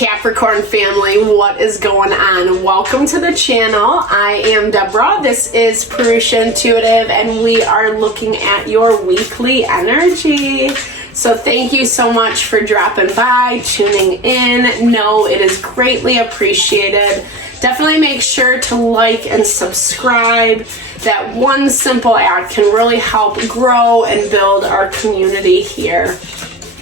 Capricorn family, what is going on? Welcome to the channel. I am Deborah. This is Purusha Intuitive, and we are looking at your weekly energy. So thank you so much for dropping by, tuning in. No, it is greatly appreciated. Definitely make sure to like and subscribe. That one simple act can really help grow and build our community here,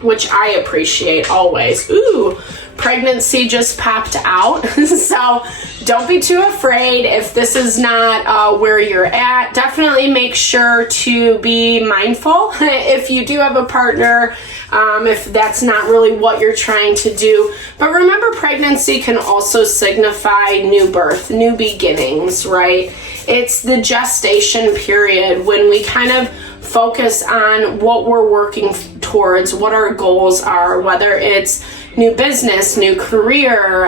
which I appreciate always. Ooh, pregnancy just popped out. So don't be too afraid if this is not where you're at. Definitely make sure to be mindful if you do have a partner, if that's not really what you're trying to do. But remember, pregnancy can also signify new birth, new beginnings, right? It's the gestation period when we kind of focus on what we're working towards, what our goals are, whether it's new business, new career,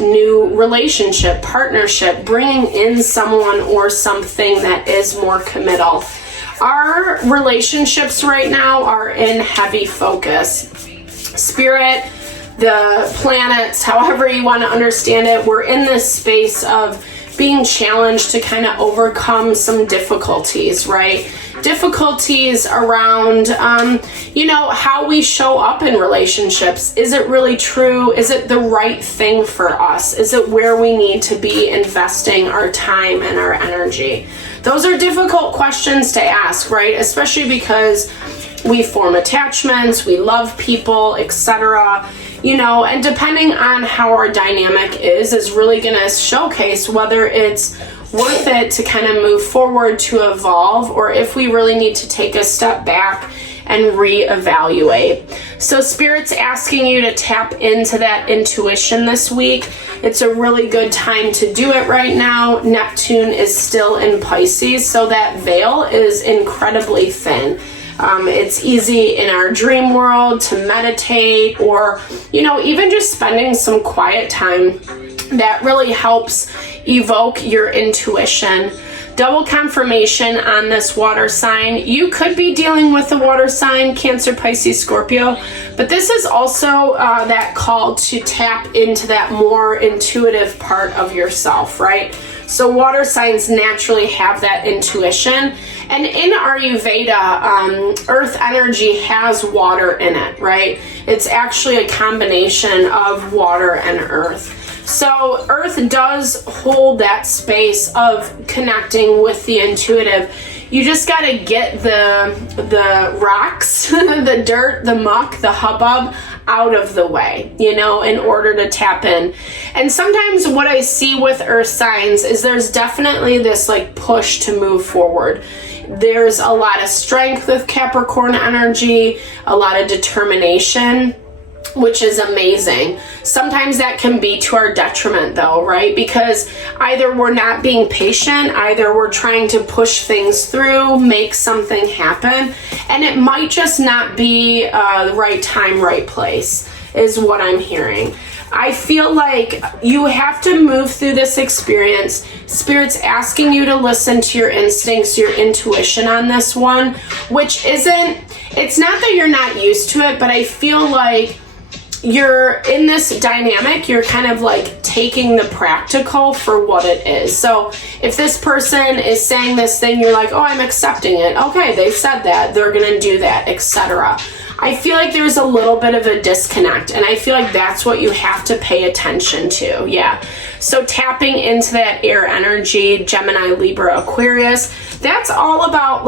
new relationship, partnership, bringing in someone or something that is more committal. Our relationships right now are in heavy focus. Spirit, the planets, however you want to understand it, we're in this space of being challenged to kind of overcome some difficulties, right? Difficulties around, how we show up in relationships. Is it really true? Is it the right thing for us? Is it where we need to be investing our time and our energy? Those are difficult questions to ask, right? Especially because we form attachments, we love people, etc. And depending on how our dynamic is really going to showcase whether it's worth it to kind of move forward, to evolve, or if we really need to take a step back and reevaluate. So Spirit's asking you to tap into that intuition this week. It's a really good time to do it right now. Neptune is still in Pisces, so that veil is incredibly thin. It's easy in our dream world to meditate, or, even just spending some quiet time that really helps evoke your intuition. Double confirmation on this water sign. You could be dealing with a water sign, Cancer, Pisces, Scorpio, but this is also that call to tap into that more intuitive part of yourself, right? So water signs naturally have that intuition. And in Ayurveda, earth energy has water in it, right? It's actually a combination of water and earth. So earth does hold that space of connecting with the intuitive. You just got to get the rocks, the dirt, the muck, the hubbub out of the way, in order to tap in. And sometimes what I see with earth signs is there's definitely this push to move forward. There's a lot of strength with Capricorn energy, a lot of determination, which is amazing. Sometimes that can be to our detriment though, right? Because either we're not being patient, either we're trying to push things through, make something happen, and it might just not be the right time, right place, is what I'm hearing. I feel like you have to move through this experience. Spirit's asking you to listen to your instincts, your intuition on this one, which it's not that you're not used to it, but I feel like you're in this dynamic, you're kind of taking the practical for what it is. So if this person is saying this thing, you're like, oh, I'm accepting it. Okay, they said that, they're gonna do that, etc. I feel like there's a little bit of a disconnect, and I feel like that's what you have to pay attention to. Yeah. So tapping into that air energy, Gemini, Libra, Aquarius, that's all about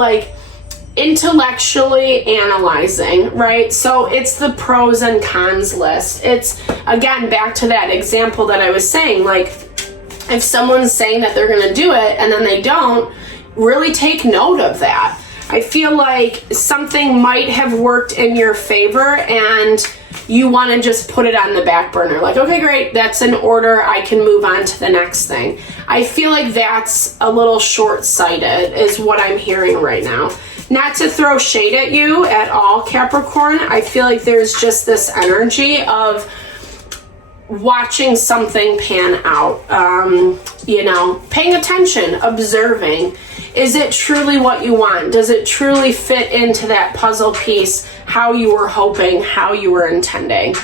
intellectually analyzing, right? So it's the pros and cons list. It's, again, back to that example that I was saying, if someone's saying that they're going to do it and then they don't, really take note of that. I feel like something might have worked in your favor and you want to just put it on the back burner. Okay, great, that's in order, I can move on to the next thing. I feel like that's a little short-sighted is what I'm hearing right now. Not to throw shade at you at all, Capricorn. I feel like there's just this energy of watching something pan out, paying attention, observing. Is it truly what you want? Does it truly fit into that puzzle piece, how you were hoping, how you were intending?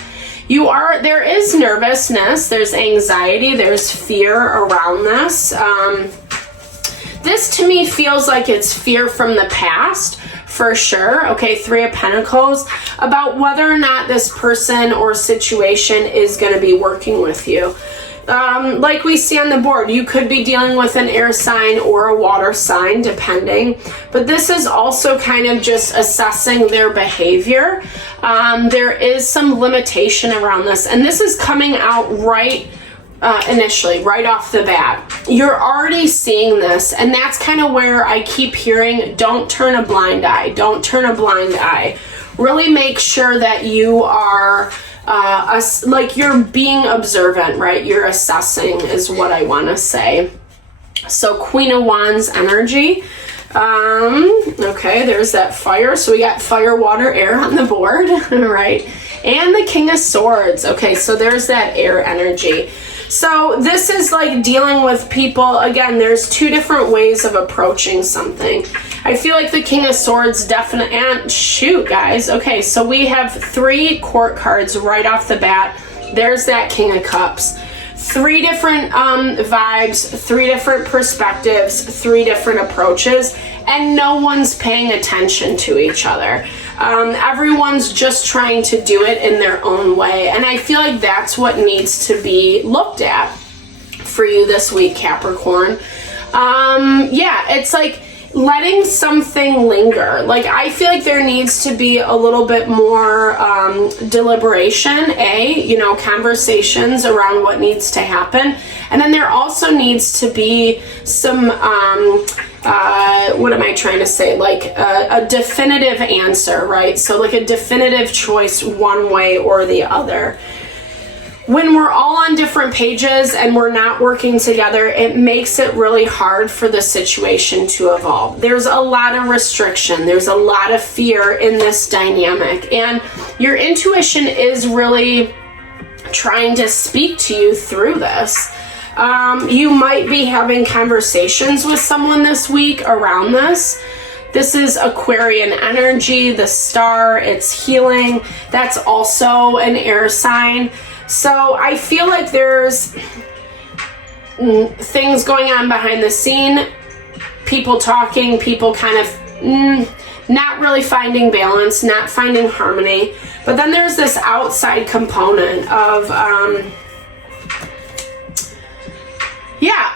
there is nervousness, there's anxiety, there's fear around this. This to me feels like it's fear from the past, for sure. Okay, 3 of Pentacles, about whether or not this person or situation is going to be working with you. Like we see on the board, you could be dealing with an air sign or a water sign, depending. But this is also kind of just assessing their behavior. There is some limitation around this. And this is coming out right initially, right off the bat. You're already seeing this. And that's kind of where I keep hearing, don't turn a blind eye. Don't turn a blind eye. Really make sure that you are... like you're being observant, right? You're assessing is what I want to say. So Queen of Wands energy. Okay, there's that fire. So we got fire, water, air on the board, right? And the King of Swords. Okay, so there's that air energy. So this is like dealing with people. Again, there's 2 different ways of approaching something. I feel like the King of Swords definitely, and shoot guys. Okay, so we have 3 court cards right off the bat. There's that King of Cups. 3 different vibes, 3 different perspectives, 3 different approaches, and no one's paying attention to each other. Everyone's just trying to do it in their own way. And I feel like that's what needs to be looked at for you this week, Capricorn. Yeah, it's like letting something linger. Like I feel like there needs to be a little bit more deliberation, conversations around what needs to happen. And then there also needs to be some, what am I trying to say? Like a definitive answer, right? So like a definitive choice one way or the other. When we're all on different pages and we're not working together, it makes it really hard for the situation to evolve. There's a lot of restriction. There's a lot of fear in this dynamic. And your intuition is really trying to speak to you through this. You might be having conversations with someone this week around this. This is Aquarian energy, the star, it's healing. That's also an air sign. So I feel like there's things going on behind the scene, people talking, people kind of not really finding balance, not finding harmony. But then there's this outside component of,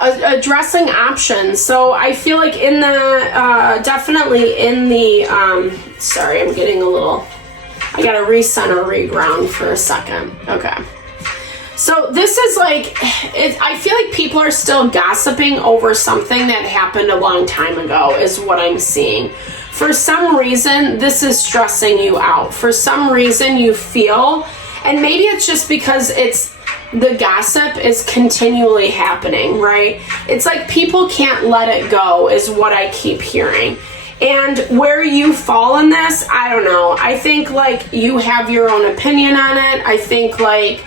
addressing options. So I feel like in the, definitely in the, sorry, I'm getting a little, I gotta recenter, reground for a second. Okay. So this is like, I feel like people are still gossiping over something that happened a long time ago is what I'm seeing. For some reason, this is stressing you out. For some reason you feel, and maybe it's just because the gossip is continually happening, right? It's like people can't let it go is what I keep hearing. And where you fall in this, I don't know. I think like you have your own opinion on it. I think like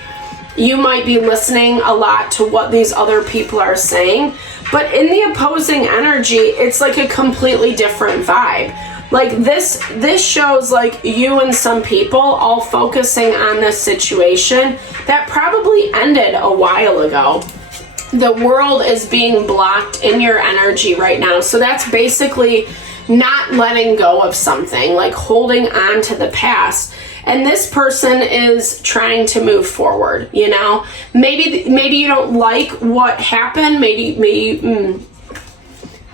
you might be listening a lot to what these other people are saying, but in the opposing energy, it's like a completely different vibe. Like this shows like you and some people all focusing on this situation that probably ended a while ago. The world is being blocked in your energy right now. So that's basically not letting go of something, like holding on to the past. And this person is trying to move forward, you know? Maybe you don't like what happened. Maybe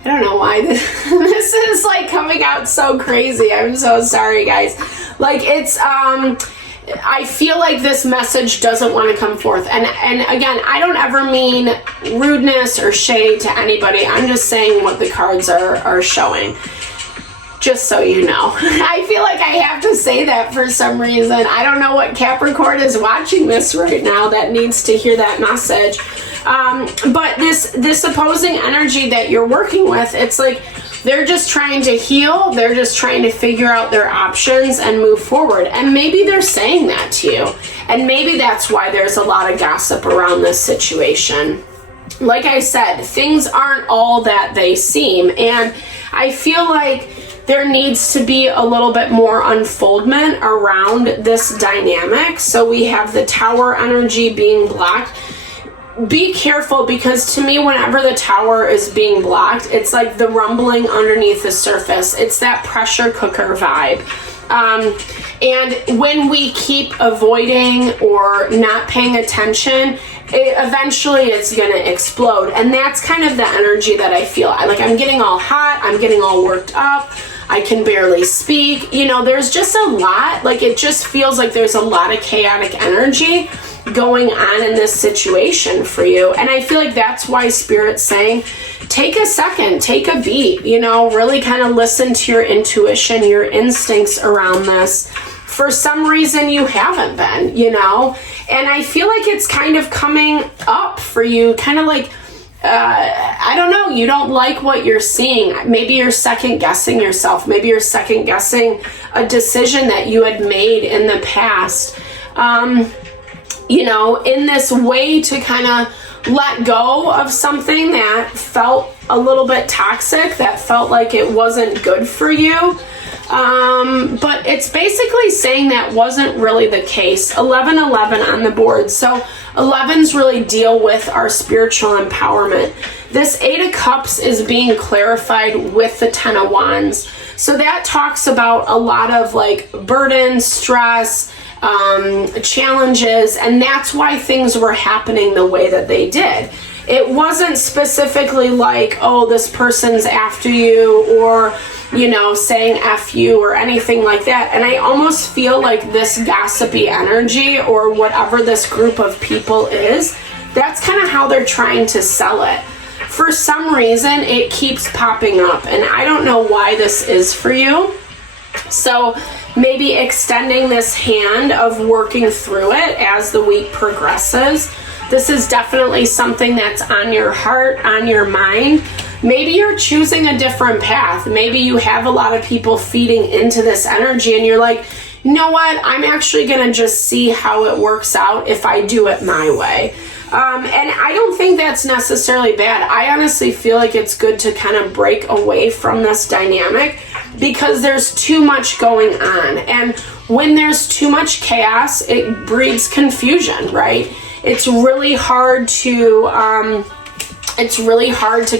I don't know why this is like coming out so crazy. I'm so sorry, guys. Like it's, I feel like this message doesn't want to come forth. And again, I don't ever mean rudeness or shade to anybody. I'm just saying what the cards are showing. Just so you know. I feel like I have to say that for some reason. I don't know what Capricorn is watching this right now that needs to hear that message. But this opposing energy that you're working with, it's like they're just trying to heal. They're just trying to figure out their options and move forward. And maybe they're saying that to you. And maybe that's why there's a lot of gossip around this situation. Like I said, things aren't all that they seem. And I feel like there needs to be a little bit more unfoldment around this dynamic. So we have the Tower energy being blocked. Be careful, because to me, whenever the Tower is being blocked, it's like the rumbling underneath the surface. It's that pressure cooker vibe. And when we keep avoiding or not paying attention, eventually it's going to explode. And that's kind of the energy that I feel. I'm getting all hot. I'm getting all worked up. I can barely speak. There's just a lot. It just feels like there's a lot of chaotic energy going on in this situation for you. And I feel like that's why Spirit's saying, take a second, take a beat, really kind of listen to your intuition, your instincts around this. For some reason you haven't been, and I feel like it's kind of coming up for you, kind of like, I don't know, you don't like what you're seeing. Maybe you're second guessing yourself. Maybe you're second guessing a decision that you had made in the past. In this way to kind of let go of something that felt a little bit toxic, that felt like it wasn't good for you. But it's basically saying that wasn't really the case. 1111 on the board. So 11s really deal with our spiritual empowerment. This 8 of Cups is being clarified with the 10 of Wands. So that talks about a lot of burden, stress, challenges, and that's why things were happening the way that they did. It wasn't specifically like, oh, this person's after you, or saying F you or anything like that. And I almost feel like this gossipy energy, or whatever this group of people is, that's kind of how they're trying to sell it. For some reason, it keeps popping up, and I don't know why this is for you. So maybe extending this hand of working through it as the week progresses. This is definitely something that's on your heart, on your mind. Maybe you're choosing a different path. Maybe you have a lot of people feeding into this energy and you're like, you know what? I'm actually going to just see how it works out if I do it my way. And I don't think that's necessarily bad. I honestly feel like it's good to kind of break away from this dynamic, because there's too much going on. And when there's too much chaos, it breeds confusion, right? It's really hard to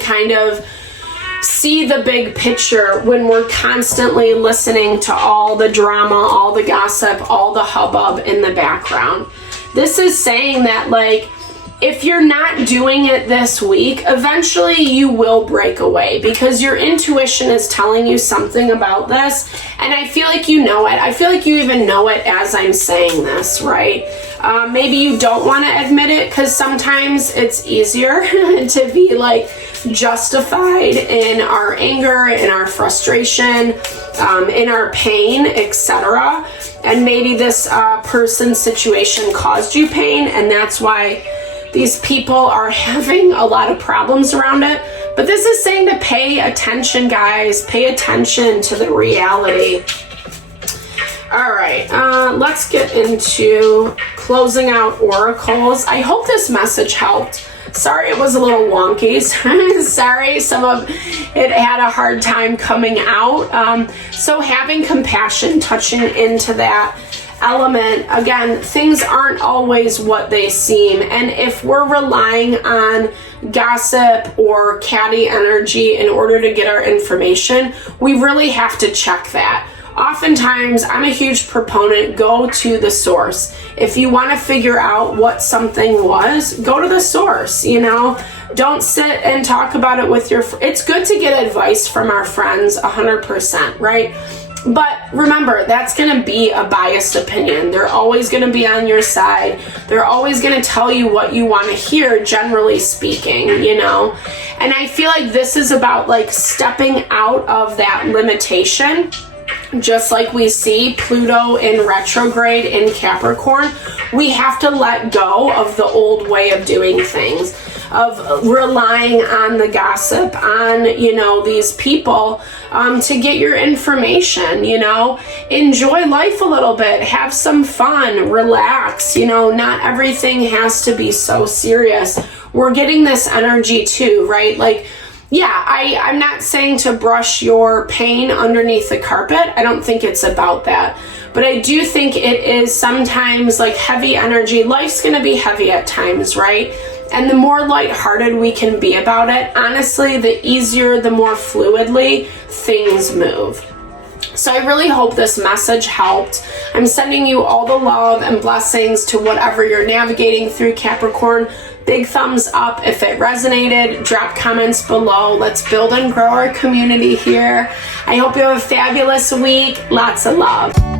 kind of see the big picture when we're constantly listening to all the drama, all the gossip, all the hubbub in the background. This is saying that if you're not doing it this week, eventually you will break away, because your intuition is telling you something about this. And I feel like you know it. I feel like you even know it as I'm saying this, right? Maybe you don't want to admit it, because sometimes it's easier to be justified in our anger, in our frustration, in our pain, etc. And maybe this person's situation caused you pain, and that's why these people are having a lot of problems around it. But this is saying to pay attention, guys. Pay attention to the reality. All right, let's get into closing out oracles. I hope this message helped. Sorry it was a little wonky. Sorry, some of it had a hard time coming out. So having compassion, touching into that element. Again, things aren't always what they seem. And if we're relying on gossip or catty energy in order to get our information, we really have to check that. Oftentimes, I'm a huge proponent, go to the source. If you want to figure out what something was, go to the source, Don't sit and talk about it with your It's good to get advice from our friends, 100%, right? But remember, that's going to be a biased opinion. They're always going to be on your side. They're always going to tell you what you want to hear, generally speaking, And I feel like this is about stepping out of that limitation. Just like we see Pluto in retrograde in Capricorn, we have to let go of the old way of doing things, of relying on the gossip, on, these people to get your information, enjoy life a little bit, have some fun, relax, not everything has to be so serious. We're getting this energy too, right? yeah, I'm not saying to brush your pain underneath the carpet. I don't think it's about that. But I do think it is sometimes like heavy energy. Life's going to be heavy at times, right? And the more lighthearted we can be about it, honestly, the easier, the more fluidly things move. So I really hope this message helped. I'm sending you all the love and blessings to whatever you're navigating through, Capricorn. Big thumbs up if it resonated. Drop comments below. Let's build and grow our community here. I hope you have a fabulous week. Lots of love.